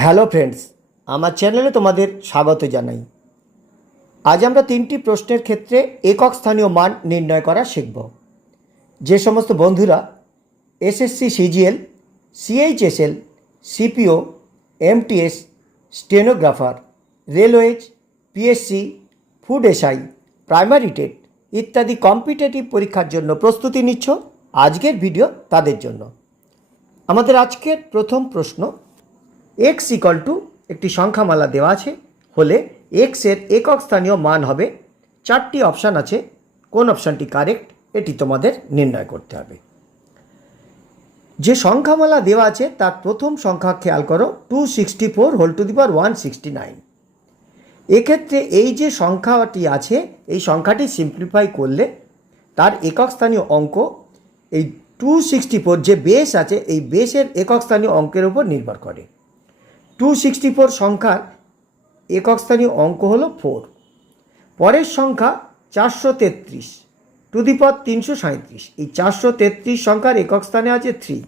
Hello friends, আমার চ্যানেলে তোমাদের স্বাগত জানাই। আজ আমরা তিনটি প্রশ্নের ক্ষেত্রে একক স্থানীয় মান নির্ণয় করা শিখব। যে সমস্ত বন্ধুরা, SSC CGL, CHSL, CPO, MTS, stenographer, railways, PSC, food SI, primary TET ইত্যাদি কম্পিটিটিভ পরীক্ষার জন্য প্রস্তুতি নিচ্ছ আজকের ভিডিও তাদের জন্য। আমাদের আজকের প্রথম প্রশ্ন এক্স ইকল টু একটি সংখ্যামালা দেওয়া আছে, হলে এক্সের একক স্থানীয় মান হবে, চারটি অপশান আছে, কোন অপশানটি কারেক্ট এটি তোমাদের নির্ণয় করতে হবে। যে সংখ্যামালা দেওয়া আছে, তার প্রথম সংখ্যা খেয়াল করো two sixty four whole to the power one sixty nine এক্ষেত্রে এই যে সংখ্যাটি আছে, এই সংখ্যাটি সিম্পলিফাই করলে তার একক স্থানীয় অঙ্ক, এই টু সিক্সটি ফোর যে বেস আছে, এই বেসের একক স্থানীয় অঙ্কের উপর নির্ভর করে। সিক্সটি ফোর সংখ্যার একক স্থানীয় অঙ্ক হলো ফোর পরের সংখ্যা চারশো তেত্রিশ টু দি পর তিনশো সাঁত্রিশ এই চারশো তেত্রিশ সংখ্যার একক স্থানে আছে থ্রি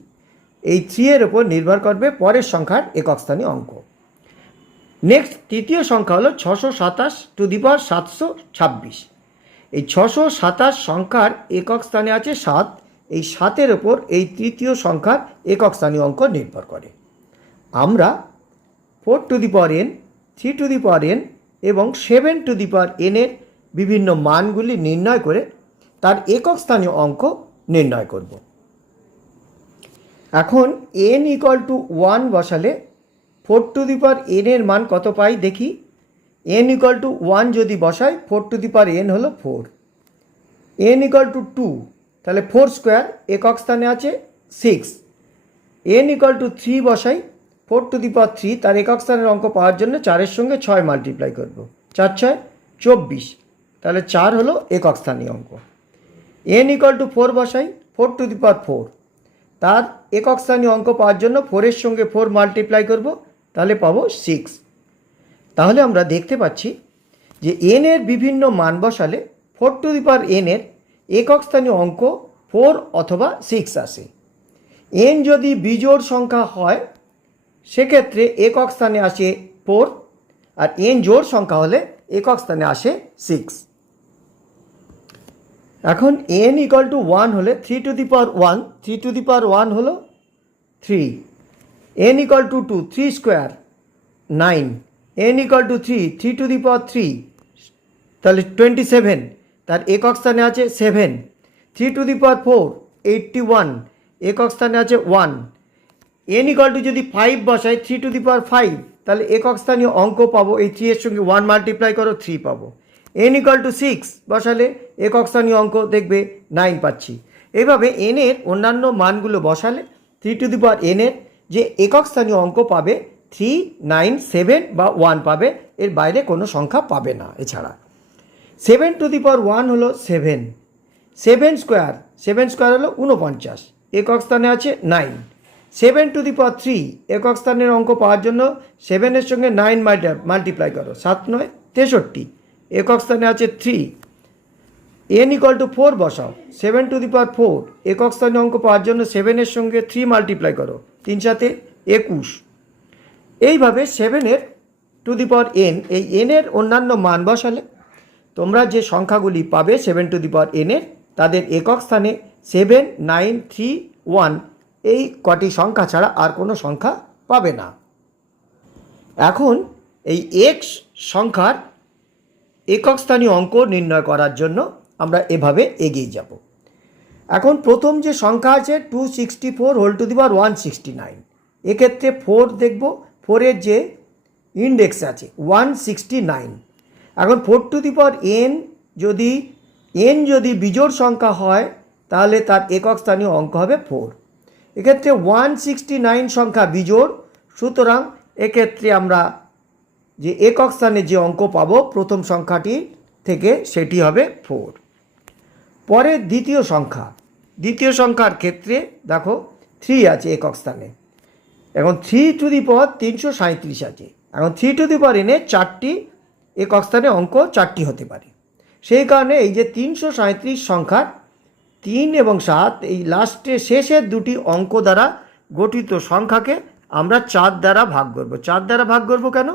এই থ্রি এর ওপর নির্ভর করবে পরের সংখ্যার একক স্থানীয় অঙ্ক। নেক্সট তৃতীয় সংখ্যা হলো ছশো সাতাশ টু দি পাওয়ার সাতশো ছাব্বিশ। এই ছশো সাতাশ সংখ্যার একক স্থানে আছে সাত। এই সাতের ওপর এই তৃতীয় সংখ্যার একক স্থানীয় অঙ্ক নির্ভর করে। আমরা four to the power n, three to the power n এবং সেভেন টু দি পাওয়ার এনের বিভিন্ন মানগুলি নির্ণয় করে তার একক স্থানীয় অঙ্ক নির্ণয় করব। এখন এন ইকুয়াল টু ওয়ান বসালে ফোর টু দি পাওয়ার এনের মান কত পাই দেখি? এন ইকুয়াল টু ওয়ান যদি বসাই four to the power n হলো four. N equal to two, তাহলে ফোর স্কোয়ার একক স্থানে আছে six. N equal to three বসাই four to the power three তার একক স্থানের অঙ্ক পাওয়ার জন্য চারের সঙ্গে ছয় মাল্টিপ্লাই করব। চার ছয়, চব্বিশ। তাহলে চার হলো একক স্থানীয় অঙ্ক। এন ইকুয়াল টু ফোর বসাই four to the power four তার একক স্থানীয় অঙ্ক পাওয়ার জন্য ফোরের সঙ্গে ফোর মাল্টিপ্লাই করব, তাহলে পাবো সিক্স তাহলে আমরা দেখতে পাচ্ছি যে এন এর বিভিন্ন মান বসালে four to the power n এর একক স্থানীয় অঙ্ক ফোর অথবা সিক্স আসে। এন যদি বিজোড় সংখ্যা হয় সেক্ষেত্রে একক স্থানে আসে ফোর আর এন জোড় সংখ্যা হলে একক স্থানে আসে সিক্স। এখন এন ইকাল টু ওয়ান হলে three to the power one three to the power one হলো three n equal to two three square nine n equal to three three to the power three তাহলে twenty seven তার একক স্থানে আছে seven three to the power four eighty one একক স্থানে আছে one n equal to যদি five বসাই three to the power five তাহলে একক স্থানীয় অঙ্ক পাবো, এই থ্রি এর সঙ্গে ওয়ান মাল্টিপ্লাই করো থ্রি পাবো। এন ইকাল টু সিক্স বসালে একক স্থানীয় অঙ্ক দেখবে নাইন পাচ্ছি। এইভাবে এন এর অন্যান্য মানগুলো বসালে three to the power n যে একক স্থানীয় অঙ্ক পাবে থ্রি নাইন সেভেন বা ওয়ান পাবে, এর বাইরে কোনো সংখ্যা পাবে না এছাড়া। Seven to the power one হলো seven seven square seven square হলো উনপঞ্চাশ একক স্থানে আছে nine seven to the power three একক স্থানের অঙ্ক পাওয়ার জন্য সেভেনের সঙ্গে নাইন মাল্টিপ্লাই করো। সাত নয়, তেষট্টি। একক স্থানে আছে three. N equal to four বসাও। Seven to the power four একক স্থানীয় অঙ্ক পাওয়ার জন্য সেভেনের সঙ্গে থ্রি মাল্টিপ্লাই করো। তিন সাথে একুশ। এইভাবে সেভেনের টু দি পাওয়ার এন, এই এনের অন্যান্য মান বসালে তোমরা যে সংখ্যাগুলি পাবে সেভেন টু দি পাওয়ার এনের, তাদের একক স্থানে সেভেন, নাইন, থ্রি, ওয়ান এই কটি সংখ্যা ছাড়া আর কোনো সংখ্যা পাবে না। এখন এই এক্স সংখ্যার একক স্থানীয় অঙ্ক নির্ণয় করার জন্য আমরা এভাবে এগিয়ে যাব। এখন প্রথম যে সংখ্যা আছে two sixty four whole to the power one sixty nine এক্ষেত্রে ফোর দেখব ফোরের যে ইন্ডেক্স আছে ওয়ান সিক্সটি নাইন এখন four to the power n যদি এন যদি বিজোড় সংখ্যা হয়, তাহলে তার একক স্থানীয় অঙ্ক হবে ফোর এক্ষেত্রে ওয়ান সিক্সটি নাইন সংখ্যা বিজোড়। সুতরাং এক্ষেত্রে আমরা যে একক স্থানে যে অঙ্ক পাবো, প্রথম সংখ্যাটি থেকে সেটি হবে ফোর পরে দ্বিতীয় সংখ্যা। দ্বিতীয় সংখ্যার ক্ষেত্রে দেখো থ্রি আছে একক স্থানে। এখন থ্রি টু দি পাওয়ার তিনশো সাঁত্রিশ আছে। এখন থ্রি টু দি পাওয়ার এনে চারটি একক স্থানে অঙ্ক চারটি হতে পারে। সেই কারণে এই যে তিনশো সাঁত্রিশ সংখ্যার তিন এবং সাত, এই লাস্টে শেষের দুটি অঙ্ক দ্বারা গঠিত সংখ্যাকে আমরা চার দ্বারা ভাগ করব। চার দ্বারা ভাগ করব কেন?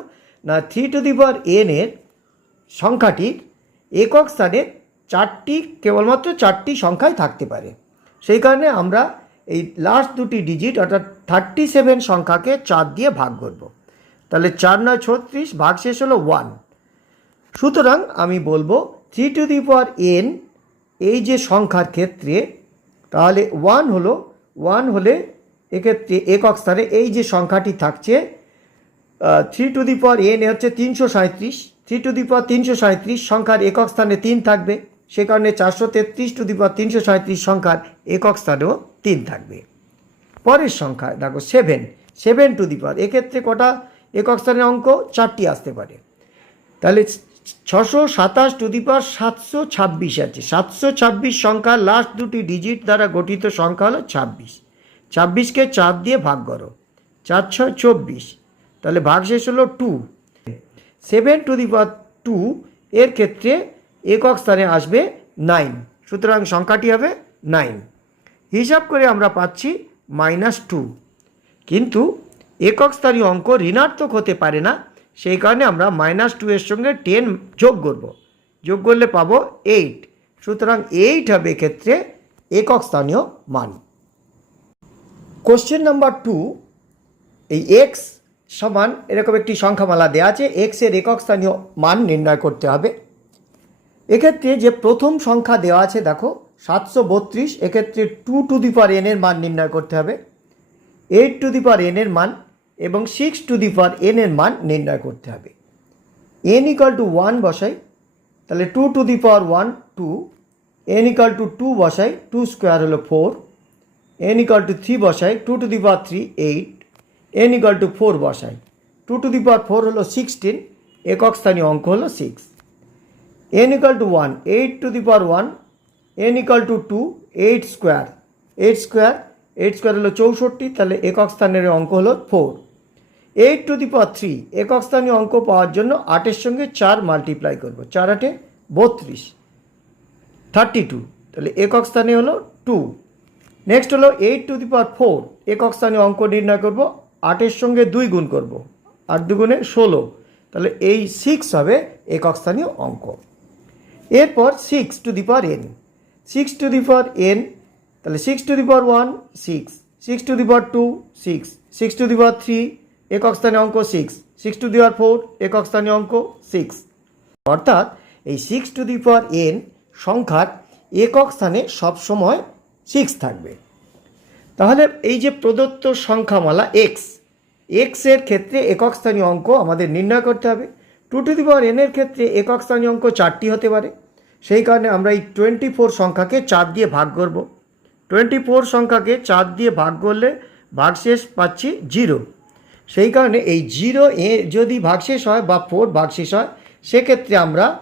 না three to the power n এর সংখ্যাটির একক স্থানে চারটি, কেবলমাত্র চারটি সংখ্যায় থাকতে পারে। সেই কারণে আমরা এই লাস্ট দুটি ডিজিট অর্থাৎ থার্টি সেভেন সংখ্যাকে চার দিয়ে ভাগ করব। তাহলে চার নয় ছত্রিশ ভাগ শেষ হলো ওয়ান সুতরাং আমি বলব three to the power n এই যে সংখ্যার ক্ষেত্রে, তাহলে ওয়ান হলো ওয়ান হলে এক্ষেত্রে একক স্থানে এই যে সংখ্যাটি থাকছে three to the power n হচ্ছে তিনশো সাঁত্রিশ থ্রি টু দি পাওয়ার তিনশো সাঁত্রিশ সংখ্যার একক স্থানে তিন থাকবে, সে কারণে চারশো তেত্রিশ টু দি পাওয়ার তিনশো সাঁত্রিশ সংখ্যার একক স্থানেও তিন থাকবে। পরের সংখ্যা, দেখো seven seven to the power এক্ষেত্রে কটা একক স্থানের অঙ্ক? চারটি আসতে পারে। তাহলে ছশো সাতাশ টু দি পাওয়ার সাতশো ছাব্বিশ আছে। সাতশো ছাব্বিশ সংখ্যা লাস্ট দুটি ডিজিট দ্বারা গঠিত সংখ্যা হলো ছাব্বিশ। ছাব্বিশকে চার দিয়ে ভাগ করো। চার ছয় চব্বিশ। তাহলে ভাগ শেষ হলো two seven to the power two এর ক্ষেত্রে একক স্থানে আসবে নাইন সুতরাং সংখ্যাটি হবে নাইন হিসাব করে আমরা পাচ্ছি মাইনাস টু কিন্তু একক স্থানীয় অঙ্ক ঋণাত্মক হতে পারে না। সেই কারণে আমরা মাইনাস টু এর সঙ্গে টেন যোগ করব। যোগ করলে পাবো এইট সুতরাং এইট হবে এক্ষেত্রে একক স্থানীয় মান। কোশ্চেন নাম্বার টু এই এক্স সমান এরকম একটি সংখ্যামালা দেওয়া আছে এক্সের একক স্থানীয় মান নির্ণয় করতে হবে। এক্ষেত্রে যে প্রথম সংখ্যা দেওয়া আছে, দেখো, সাতশো বত্রিশ, এক্ষেত্রে two to the power n এর মান নির্ণয় করতে হবে। Eight to the power n এর মান এবং six to the power n এর মান নির্ণয় করতে হবে। এন ইকাল টু ওয়ান বসাই, তাহলে two to the power one two n equal to two বসাই টু স্কোয়ার হলো four n equal to three বসাই two to the power three eight n equal to four বসাই। Two to the power four হলো sixteen একক স্থানীয় অঙ্ক হলো six n equal to one eight to the power one n equal to two eight square eight square eight square হলো চৌষট্টি, তাহলে একক স্থানের অঙ্ক হলো four eight to the power three একক স্থানীয় অঙ্ক পাওয়ার জন্য আটের সঙ্গে চার মাল্টিপ্লাই করব। চার আটে বত্রিশ। থার্টি টু তাহলে একক স্থানে হলো টু নেক্সট হলো eight to the power four একক স্থানে অঙ্ক নির্ণয় করব, আটের সঙ্গে দুই গুণ করব। আট দুগুণে ষোলো, তাহলে এই সিক্স হবে একক স্থানীয় অঙ্ক। এরপর six to the power n six to the power n তাহলে six to the power one six six to the power two six six to the power three একক স্থানে অঙ্ক six six to the power four একক স্থানে অঙ্ক six অর্থাৎ এই six to the power n সংখ্যার একক স্থানে সবসময় সিক্স থাকবে। তাহলে এই যে প্রদত্ত সংখ্যামালা এক্স এক্সের ক্ষেত্রে একক স্থানীয় অঙ্ক আমাদের নির্ণয় করতে হবে। টু টু দি পাওয়ার এনের ক্ষেত্রে একক স্থানীয় অঙ্ক চারটি হতে পারে। সেই কারণে আমরা এই টোয়েন্টি ফোর সংখ্যাকে চার দিয়ে ভাগ করব। টোয়েন্টি ফোর সংখ্যাকে চার দিয়ে ভাগ করলে ভাগশেষ পাচ্ছি জিরো সেই কারণে এই জিরো এ যদি ভাগশেষ হয় বা ফোর ভাগশেষ হয়, সেক্ষেত্রে আমরা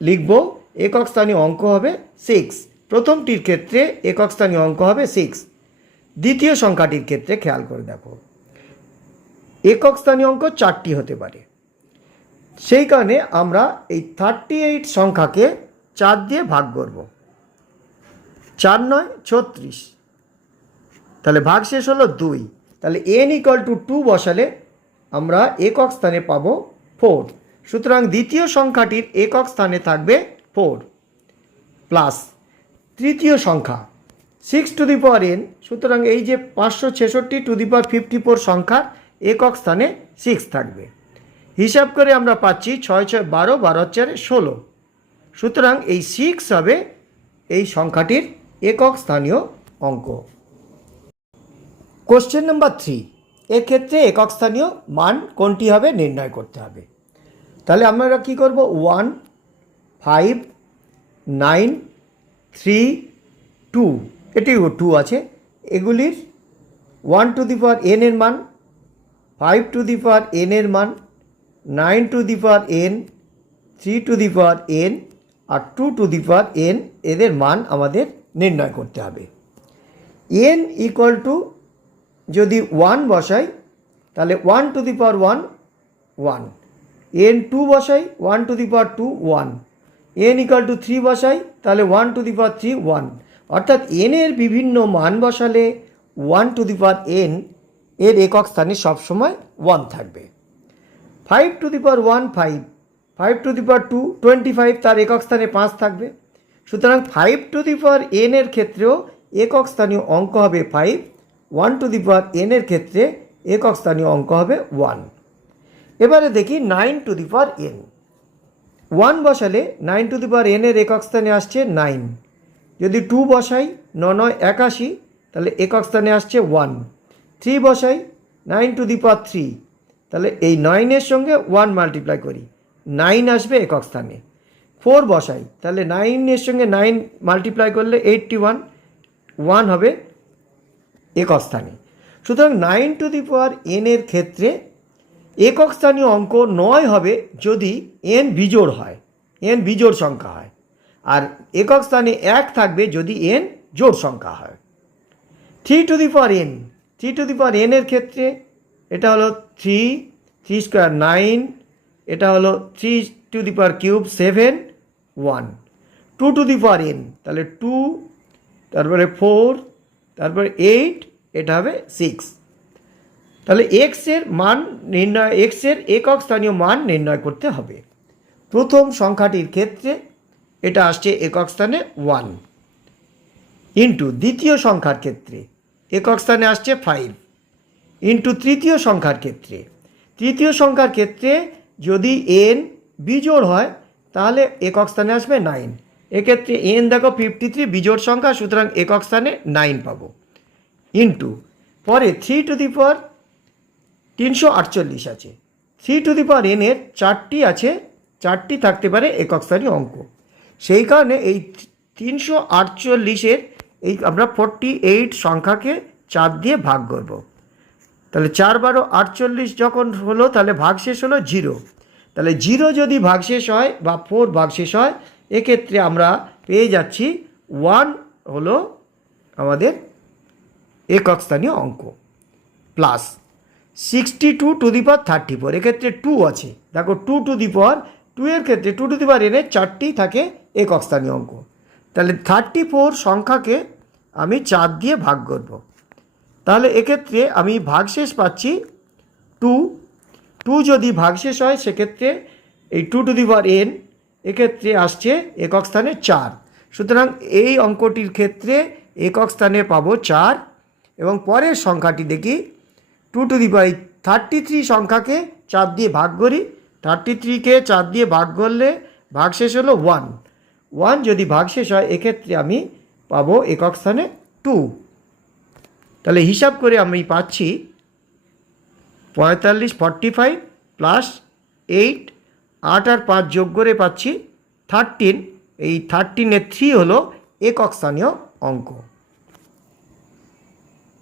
লিখব একক স্থানীয় অঙ্ক হবে সিক্স প্রথমটির ক্ষেত্রে একক স্থানীয় অঙ্ক হবে সিক্স দ্বিতীয় সংখ্যাটির ক্ষেত্রে খেয়াল করে দেখো। একক স্থানীয় অঙ্ক চারটি হতে পারে। সেই কারণে আমরা এই থার্টি এইট সংখ্যাকে চার দিয়ে ভাগ করব। চার নয়, ছত্রিশ। তাহলে ভাগ শেষ হলো দুই। তাহলে এন ইকাল টু টু বসালে আমরা একক স্থানে পাবো ফোর সুতরাং দ্বিতীয় সংখ্যাটির একক স্থানে থাকবে ফোর প্লাস তৃতীয় সংখ্যা। Six to the power n সুতরাং এই যে পাঁচশো ছেষট্টি to the power fifty four সংখ্যার একক স্থানে সিক্স থাকবে। হিসাব করে আমরা পাচ্ছি ছয় ছয় বারো বারো চারে ষোলো। সুতরাং এই সিক্স হবে এই সংখ্যাটির একক স্থানীয় অঙ্ক। কোশ্চেন নাম্বার থ্রি এক্ষেত্রে একক স্থানীয় মান কোনটি হবে নির্ণয় করতে হবে। তাহলে আমরা কি করব? One five nine three two এটিও টু আছে। এগুলির one to the power n এর মান five to the power n এর মান nine to the power n three to the power n R two to the power n এদের মান আমাদের নির্ণয় করতে হবে। এন ইকুয়াল টু যদি ওয়ান বসাই, তাহলে one to the power one one n two বসাই one to the power two one n equal to three বসাই, তাহলে one to the power three one অর্থাৎ এনের বিভিন্ন মান বসালে one to the power n এর একক স্থানে সবসময় ওয়ান থাকবে। Five to the power one five five to the power two twenty five তার একক স্থানে পাঁচ থাকবে। সুতরাং five to the power n এর ক্ষেত্রেও একক স্থানীয় অঙ্ক হবে five one to the power n এর ক্ষেত্রে একক স্থানীয় অঙ্ক হবে ওয়ান। এবারে দেখি nine to the power n one বসালে নাইন টু দি পাওয়ার এনের একক স্থানে আসছে নাইন। যদি টু বসাই ন নয় একাশি, তাহলে একক স্থানে আসছে ওয়ান। থ্রি বসাই nine to the power three, তাহলে এই নাইনের সঙ্গে ওয়ান মাল্টিপ্লাই করি। নাইন আসবে একক স্থানে। ফোর বসাই, তাহলে নাইনের সঙ্গে নাইন মাল্টিপ্লাই করলে এইটটি ওয়ান ওয়ান হবে একক স্থানে। সুতরাং নাইন টু দি পাওয়ার এনের ক্ষেত্রে একক স্থানীয় অঙ্ক নয় হবে যদি এন বিজোড় হয় এন বিজোড় সংখ্যা হয়। আর একক স্থানে এক থাকবে যদি এন জোড় সংখ্যা হয়। Three to the power n three to the power এনের ক্ষেত্রে এটা হলো থ্রি থ্রি স্কোয়ার নাইন এটা হলো three to the power cube seven one two to the power n তাহলে টু তারপরে ফোর তারপরে এইট এটা হবে সিক্স তাহলে এক্সের মান নির্ণয় এক্সের একক স্থানীয় মান নির্ণয় করতে হবে। প্রথম সংখ্যাটির ক্ষেত্রে এটা আসছে একক স্থানে ওয়ান ইন্টু দ্বিতীয় সংখ্যার ক্ষেত্রে একক স্থানে আসছে ফাইভ ইন্টু তৃতীয় সংখ্যার ক্ষেত্রে। তৃতীয় সংখ্যার ক্ষেত্রে যদি এন বিজোড় হয়, তাহলে একক স্থানে আসবে নাইন এক্ষেত্রে এন দেখো ফিফটি থ্রি বিজোড় সংখ্যা, সুতরাং একক স্থানে নাইন পাবো। ইন্টু পরে থ্রি টু দি পাওয়ার তিনশো আটচল্লিশ আছে। থ্রি টু দি পাওয়ার এনের চারটি আছে, চারটি থাকতে পারে একক স্থানীয় অঙ্ক। সেই কারণে এই তিনশো আটচল্লিশের এই আমরা ফোরটি এইট সংখ্যাকে চার দিয়ে ভাগ করব। তাহলে চার বারো আটচল্লিশ যখন হলো, তাহলে ভাগশেষ হলো জিরো তাহলে জিরো যদি ভাগশেষ হয় বা ফোর ভাগশেষ হয় এক্ষেত্রে আমরা পেয়ে যাচ্ছি ওয়ান হলো আমাদের একক স্থানীয় অঙ্ক plus sixty two to the power thirty four এক্ষেত্রে টু আছে। দেখো two to the power two এর ক্ষেত্রে টু টু দি পাওয়ার এনে চারটি থাকে একক স্থানীয় অঙ্ক। তাহলে থার্টি ফোর সংখ্যাকে আমি চার দিয়ে ভাগ করব। তাহলে এক্ষেত্রে আমি ভাগশেষ পাচ্ছি টু টু যদি ভাগশেষ হয় সেক্ষেত্রে এই two to the power n এক্ষেত্রে আসছে একক স্থানে চার। সুতরাং এই অঙ্কটির ক্ষেত্রে একক স্থানে পাবো চার এবং পরের সংখ্যাটি দেখি। Two to the power thirty three সংখ্যাকে চার দিয়ে ভাগ করি। থার্টি থ্রিকে চার দিয়ে ভাগ করলে ভাগশেষ হলো ওয়ান। ওয়ান যদি ভাগশেষ হয়, এক্ষেত্রে আমি পাবো একক স্থানে টু। তাহলে হিসাব করে আমি পাচ্ছি পঁয়তাল্লিশ, ফর্টি ফাইভ প্লাস এইট আট আর পাঁচ যোগ করে পাচ্ছি থার্টিন এই থার্টিনের থ্রি হলো একক স্থানীয় অঙ্ক।